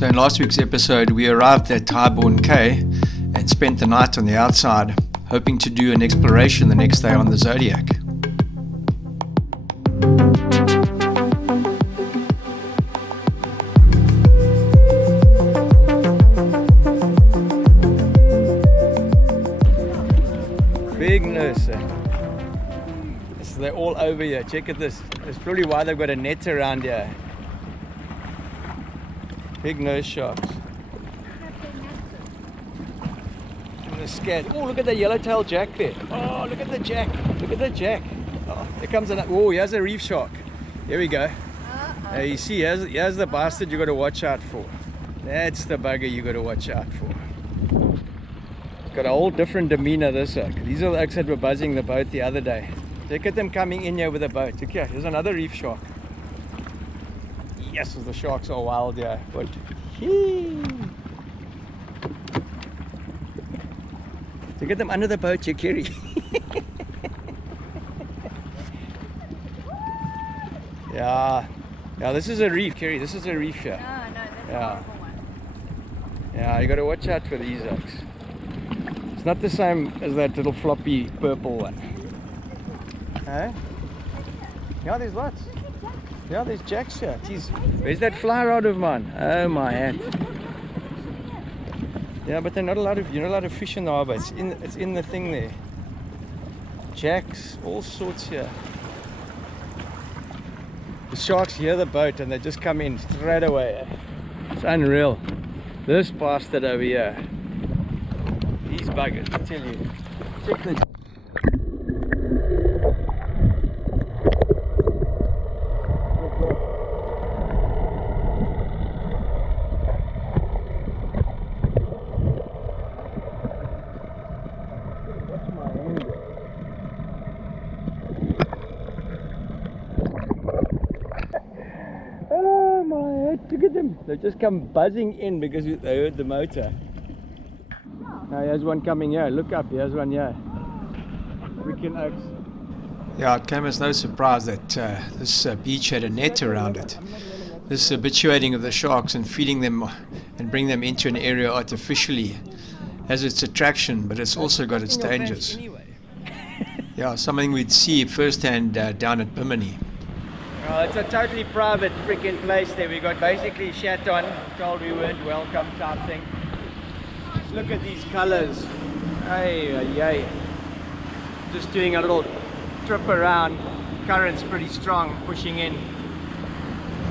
So in last week's episode, we arrived at Highbourn Cay and spent the night on the outside, hoping to do an exploration the next day on the Zodiac. Big nurse. They're all over here. Check at this. That's probably why they've got a net around here. Big nose sharks. The scat. Oh, look at the yellowtail jack there. Oh, look at the jack. Look at the jack. Oh, there comes another. Oh, here's a reef shark. Here we go. You see, here's the bastard you got to watch out for. That's the bugger you got to watch out for. It's got a whole different demeanor, this oak. These are the oaks that were buzzing the boat the other day. Look at them coming in here with a boat. Look here, here's another reef shark. Yes, the sharks are wild here. But look at them under the boat, you Kerry. Yeah, this is a reef, Kerry. This is a reef here. No, that's a horrible one. Yeah, you got to watch out for these oaks. It's not the same as that little floppy purple one. Hey? Yeah, there's lots. Yeah, there's jacks here. Jeez, where's that fly rod of mine? Oh my hat. Yeah, but they're not allowed to. You're not allowed to fish in the harbour. It's in the thing there. Jacks, all sorts here. The sharks hear the boat and they just come in straight away. It's unreal. This bastard over here. These buggers, I tell you. Check this. Oh my head, look at them. They've just come buzzing in because they heard the motor. Now here's one coming here. Look up, here's one here. Freaking oaks. Yeah, it came as no surprise that this beach had a net around it. This habituating of the sharks and feeding them and bring them into an area artificially has its attraction, but it's also got its dangers. Yeah, something we'd see firsthand down at Bimini. Oh, it's a totally private freaking place there. We got basically shat on, told we weren't welcome type thing. Just look at these colors. Hey. Just doing a little trip around. Current's pretty strong, pushing in.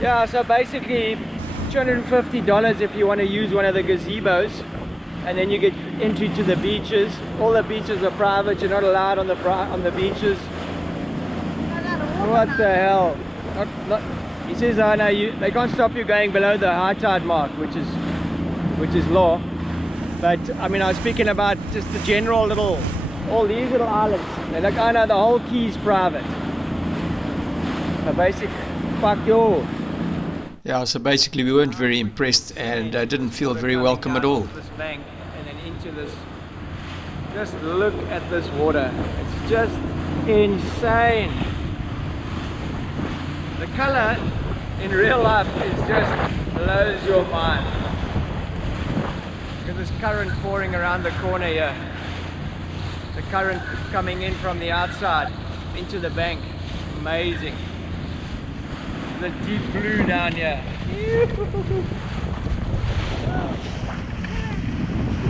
Yeah, so basically $250 if you want to use one of the gazebos, and then you get entry to the beaches. All the beaches are private. You're not allowed on the beaches. What the hell? He says, oh no, they can't stop you going below the high tide mark, which is law. But I mean, I was speaking about just the general all these little islands. They're like, oh no, the whole key's private. So basically, fuck you. Yeah, so basically we weren't very impressed and didn't feel very welcome at all. This bank and then into this. Just look at this water. It's just insane. The color in real life is just blows your mind. Look at this current pouring around the corner here. The current coming in from the outside into the bank. Amazing. The deep blue down here.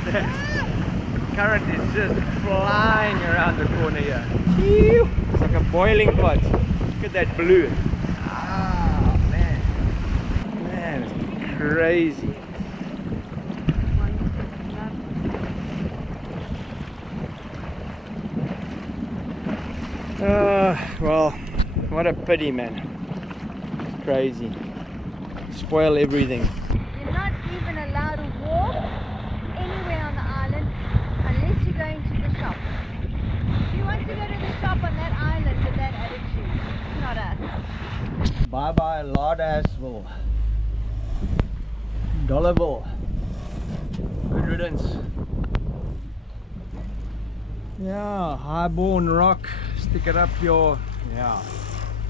The current is just flying around the corner here. It's like a boiling pot. Look at that blue. Man, it's crazy. Well, what a pity, man. It's crazy. Spoil everything. You're not even allowed to walk anywhere on the island unless you're going to the shop. If you want to go to the shop on that island with that attitude, it's not us. Bye bye Lardassville. Dollarville. Good riddance. Yeah, Highbourn Rock. Stick it up your, yeah.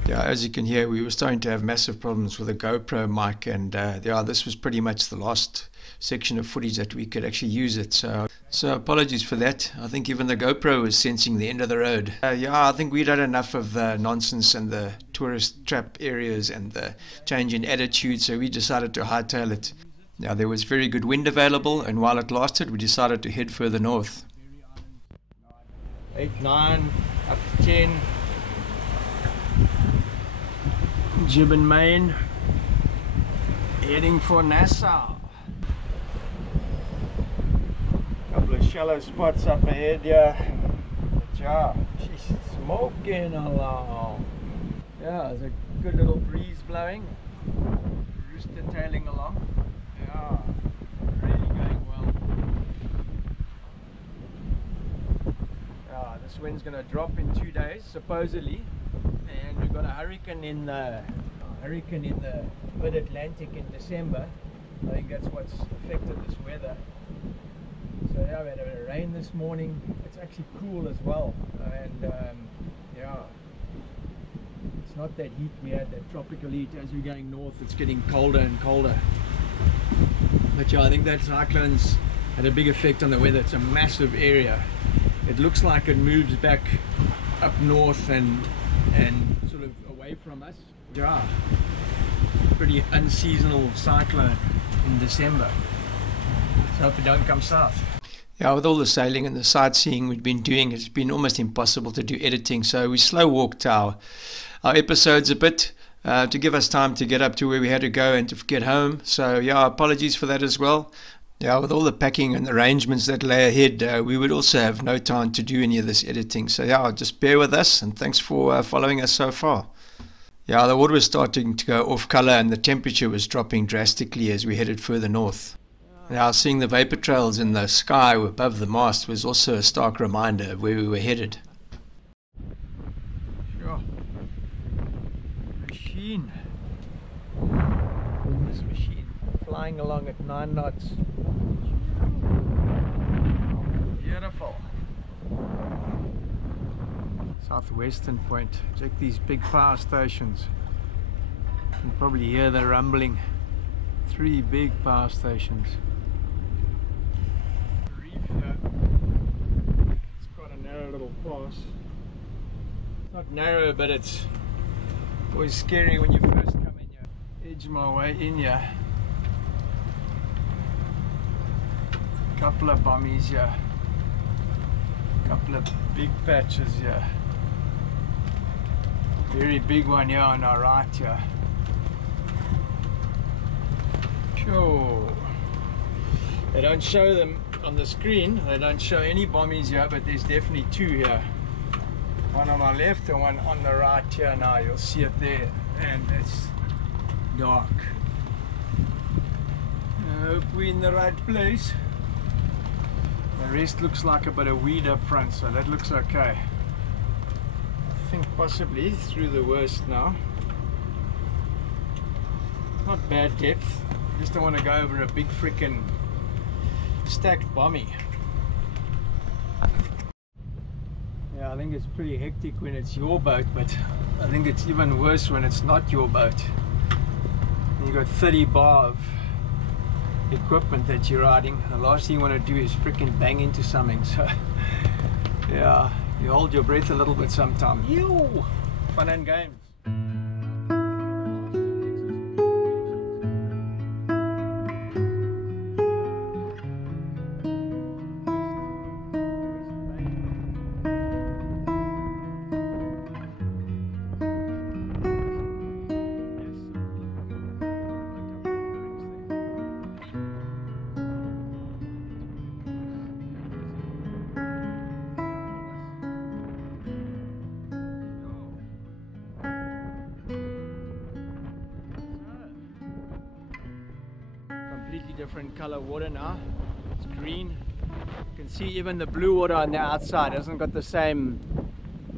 Yeah, as you can hear, we were starting to have massive problems with the GoPro mic, and yeah, this was pretty much the last section of footage that we could actually use it. So apologies for that. I think even the GoPro was sensing the end of the road. Yeah, I think we'd had enough of the nonsense and the tourist trap areas and the change in attitude, so we decided to hightail it. Now, there was very good wind available, and while it lasted, we decided to head further north. 8, 9, up to 10. Chub Cay, heading for Nassau. Couple of shallow spots up ahead here. But yeah, she's smoking along. Yeah, there's a good little breeze blowing. Rooster tailing along. Yeah, really going well. Yeah, this wind's gonna drop in 2 days, supposedly. And we've got a hurricane in the mid-Atlantic in December. I think that's what's affected this weather. So yeah, we had a bit of rain this morning. It's actually cool as well, and yeah, it's not that heat we had, that tropical heat. As we're going north, it's getting colder and colder. But yeah, I think that cyclone's had a big effect on the weather. It's a massive area. It looks like it moves back up north and sort of away from us. Yeah, pretty unseasonal cyclone in December. So hope it don't come south. Yeah, with all the sailing and the sightseeing we've been doing, it's been almost impossible to do editing. So we slow walked our episodes a bit to give us time to get up to where we had to go and to get home. So yeah, apologies for that as well. Yeah, with all the packing and arrangements that lay ahead, we would also have no time to do any of this editing. So yeah, just bear with us, and thanks for following us so far. Yeah, the water was starting to go off color and the temperature was dropping drastically as we headed further north. Now, seeing the vapor trails in the sky above the mast was also a stark reminder of where we were headed. Sure. Machine. This machine flying along at 9 knots. Beautiful. Southwestern Point. Check these big power stations. You can probably hear the rumbling. 3 big power stations. Reef here. It's quite a narrow little pass. Not narrow, but it's always scary when you first come in here. Edge my way in here. Couple of bommies here. Couple of big patches here. Very big one here on our right here. Sure. They don't show them on the screen. They don't show any bommies here, but there's definitely 2 here. One on my left and one on the right here now. You'll see it there, and it's dark. I hope we're in the right place. The rest looks like a bit of weed up front, so that looks okay. I think possibly through the worst now. Not bad depth. Just don't want to go over a big frickin' stacked bommy. Yeah, I think it's pretty hectic when it's your boat, but I think it's even worse when it's not your boat. You've got 30 bar of equipment that you're riding. The last thing you want to do is frickin' bang into something. So yeah, you hold your breath a little bit sometimes. Ew! Fun and games. Completely different color water now. It's green. You can see even the blue water on the outside hasn't got the same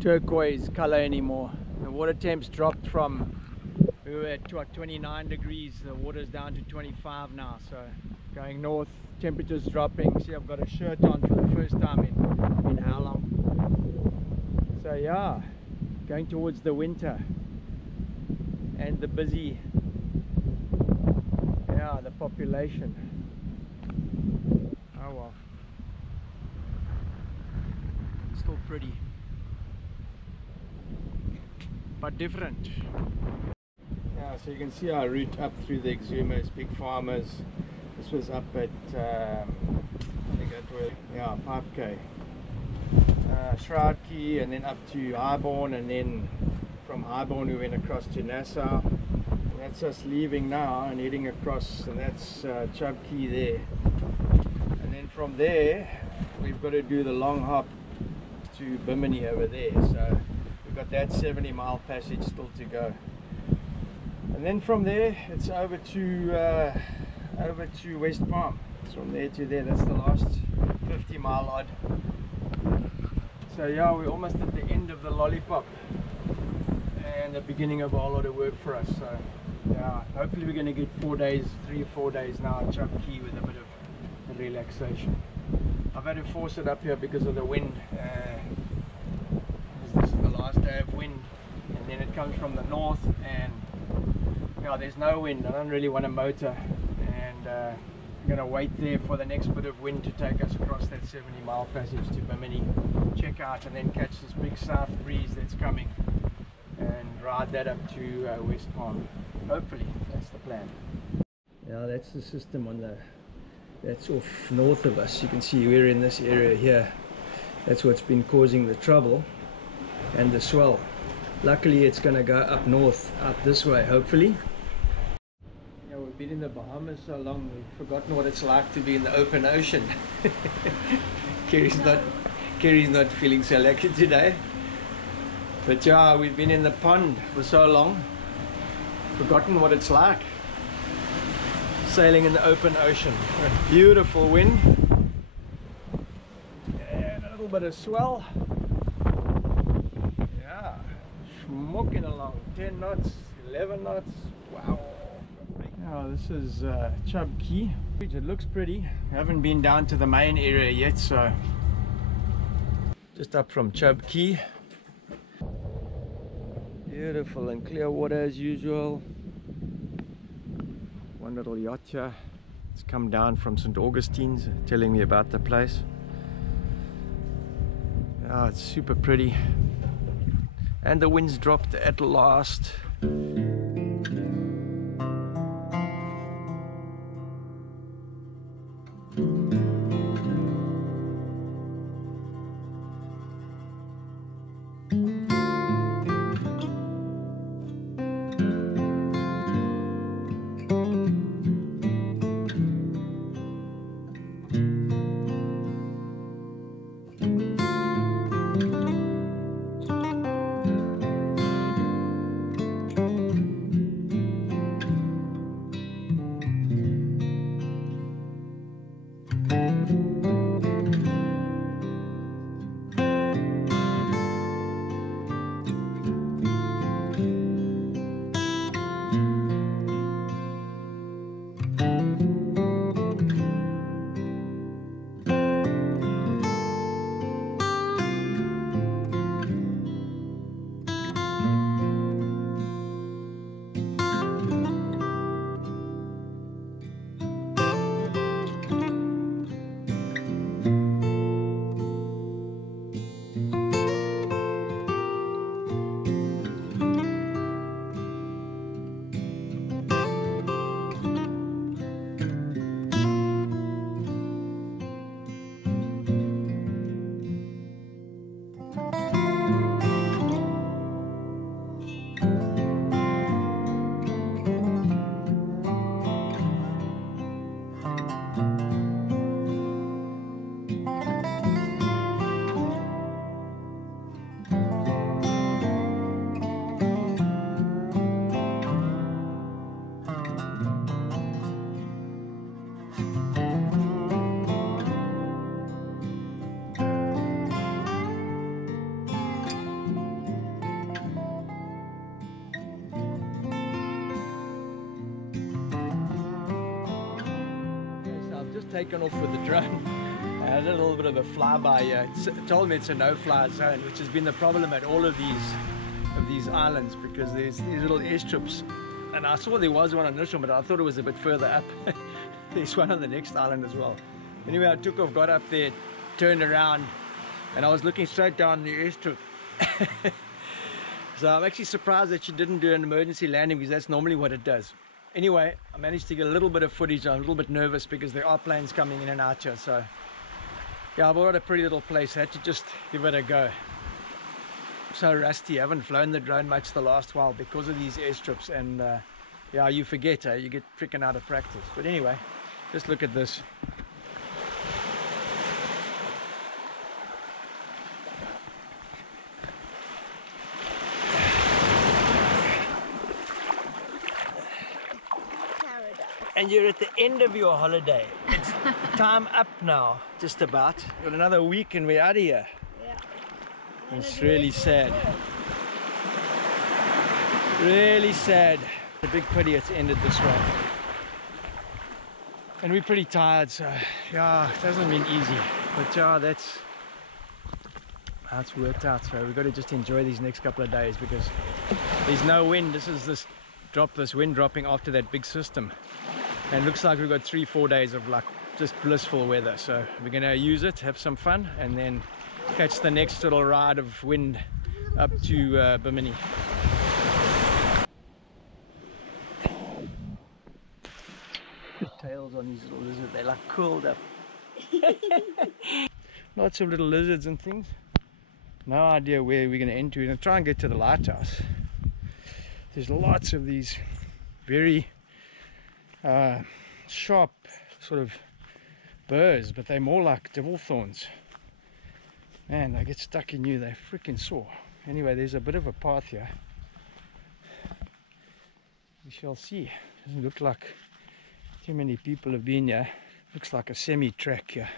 turquoise color anymore. The water temps dropped from, we were at 29 degrees, the water's down to 25 now. So going north, temperature's dropping. See, I've got a shirt on for the first time in how long? So yeah, going towards the winter. and the busy, yeah, the population. Oh well, still pretty, but different. Yeah, so you can see our route up through the exhumers, big farmers. This was up at I think that was, yeah, Chub Cay, Chub Cay, and then up to Highbourn, and then from Highbourn we went across to Nassau. And that's us leaving now and heading across, and that's Chub Cay there. And then from there we've got to do the long hop to Bimini over there. So we've got that 70-mile passage still to go. And then from there it's over to West Palm. It's from there to there. That's the last 50-mile odd. So yeah, we're almost at the end of the lollipop and the beginning of a whole lot of work for us. So yeah, hopefully we're going to get 4 days, 3 or 4 days now at Chub Cay with a bit of relaxation. I've had to force it up here because of the wind. This is the last day of wind, and then it comes from the north, and yeah, there's no wind. I don't really want a motor, and I'm going to wait there for the next bit of wind to take us across that 70-mile passage to Bimini, check out, and then catch this big south breeze that's coming and ride that up to West Palm. Hopefully, that's the plan. Yeah, that's the system on the, that's off north of us. You can see we're in this area here. That's what's been causing the trouble and the swell. Luckily it's going to go up north, out this way, hopefully. Yeah, we've been in the Bahamas so long, we've forgotten what it's like to be in the open ocean. Kerry's not feeling so lucky today. But yeah, we've been in the pond for so long, forgotten what it's like sailing in the open ocean. A beautiful wind and a little bit of swell. Yeah, smoking along, 10 knots, 11 knots. Wow. Now this is Chub Cay. It looks pretty. I haven't been down to the main area yet, so just up from Chub Cay. Beautiful and clear water as usual. One little yacht here. It's come down from St. Augustine's, telling me about the place. Yeah, it's super pretty. And the wind's dropped at last. Taken off with the drone. I had a little bit of a flyby here. It told me it's a no-fly zone, which has been the problem at all of these of these islands because there's these little airstrips, and I saw there was one on this one, but I thought it was a bit further up. There's one on the next island as well. Anyway, I took off, got up there, turned around, and I was looking straight down the airstrip. So I'm actually surprised that she didn't do an emergency landing, because that's normally what it does. Anyway, I managed to get a little bit of footage. I'm a little bit nervous because there are planes coming in and out here. So yeah, I bought a pretty little place. I had to just give it a go. I'm so rusty. I haven't flown the drone much the last while because of these airstrips. And yeah, you forget, you get freaking out of practice. But anyway, just look at this. And you're at the end of your holiday. It's time up now, just about. Got another week and we're out of here. Yeah. It's really sad. Really sad. The big pity it's ended this way. And we're pretty tired, so yeah, it hasn't been easy. But yeah, that's how it's worked out. So we've got to just enjoy these next couple of days because there's no wind. This is this wind dropping after that big system. And it looks like we've got 3-4 days of like just blissful weather, so we're gonna use it, have some fun, and then catch the next little ride of wind up to Bimini. The tails on these little lizards, they're like curled up. Lots of little lizards and things. No idea where we're gonna enter. We're gonna try and get to the lighthouse. There's lots of these very sharp sort of burrs, but they're more like devil thorns. Man, they get stuck in you, they're freaking sore. Anyway, there's a bit of a path here. We shall see. Doesn't look like too many people have been here. Looks like a semi-track here.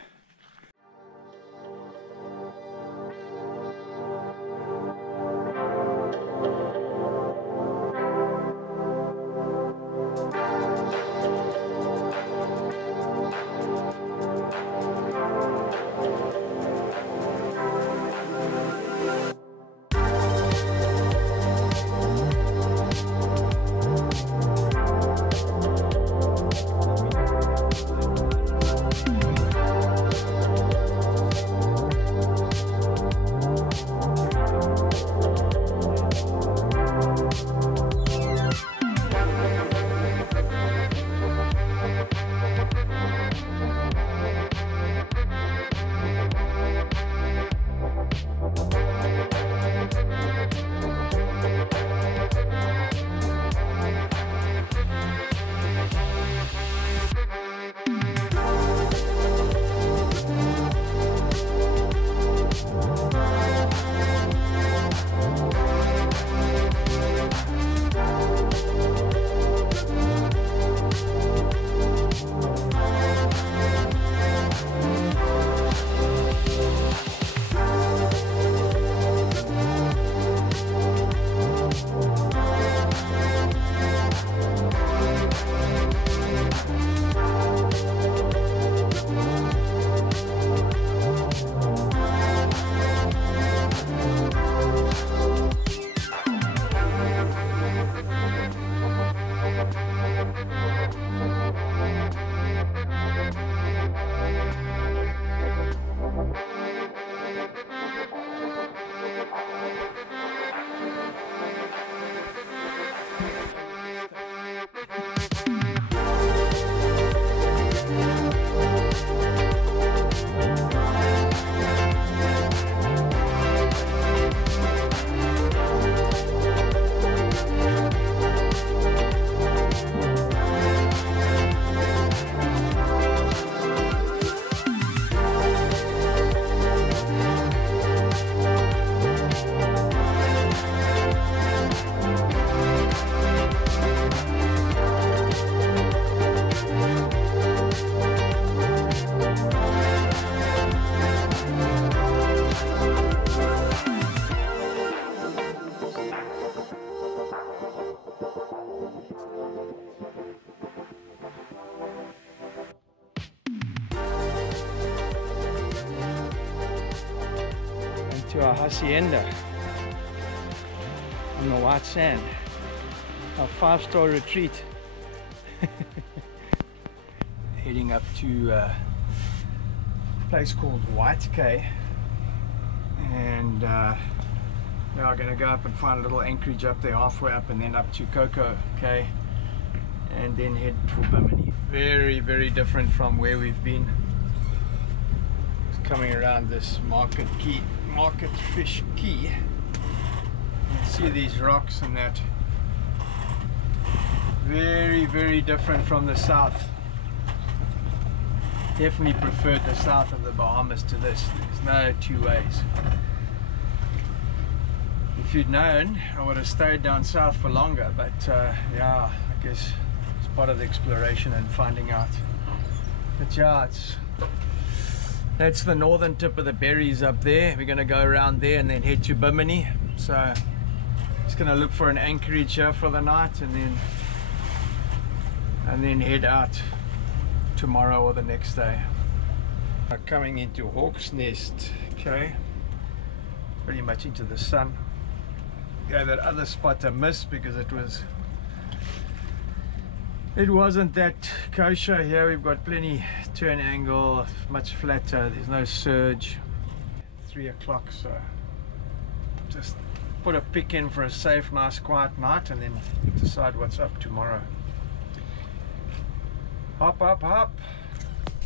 to our hacienda. on the white sand. Our 5-star retreat. Heading up to a place called Chub Cay, and we are going to go up and find a little anchorage up there, halfway up, and then up to Chub Cay, and then head for Bimini. Very, very different from where we've been. It's coming around this market fish key. You see these rocks and that. Very, very different from the south. Definitely preferred the south of the Bahamas to this. There's no two ways. If you'd known, I would have stayed down south for longer, but yeah, I guess it's part of the exploration and finding out. But yeah, that's the northern tip of the berries up there. We're going to go around there and then head to Bimini. So just going to look for an anchorage here for the night, and then head out tomorrow or the next day. Coming into Hawk's Nest, okay, pretty much into the sun. Yeah, that other spot I missed because it wasn't that kosher. Here we've got plenty turn angle, much flatter, there's no surge. 3 o'clock, so just put a pick in for a safe, nice, quiet night, and then decide what's up tomorrow. Hop, hop, hop.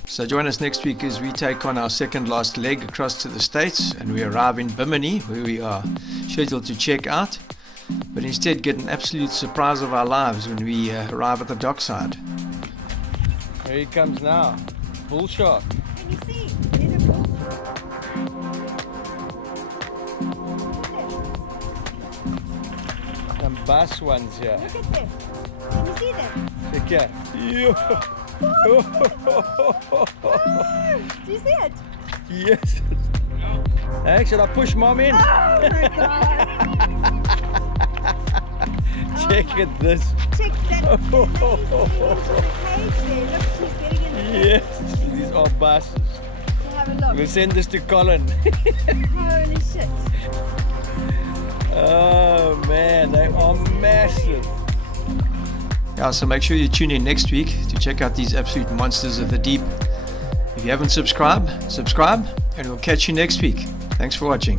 So join us next week as we take on our second last leg across to the States, and we arrive in Bimini, where we are scheduled to check out, but instead get an absolute surprise of our lives when we arrive at the dockside. Here he comes now, bull shark. Can you see? There's a bull shark. Some bass ones here. Look at this. Can you see them? Check here. Yeah. Oh, do you see it? Yes. Hey, should I push Mom in? Oh my god. Check at this. Check that. That lady's getting into the cage there. Look, she's getting in the cage. Yes, these are basses. Have a look. We'll send this to Colin. Holy shit. Oh man, they are massive. Yeah, so make sure you tune in next week to check out these absolute monsters of the deep. If you haven't subscribed, subscribe, and we'll catch you next week. Thanks for watching.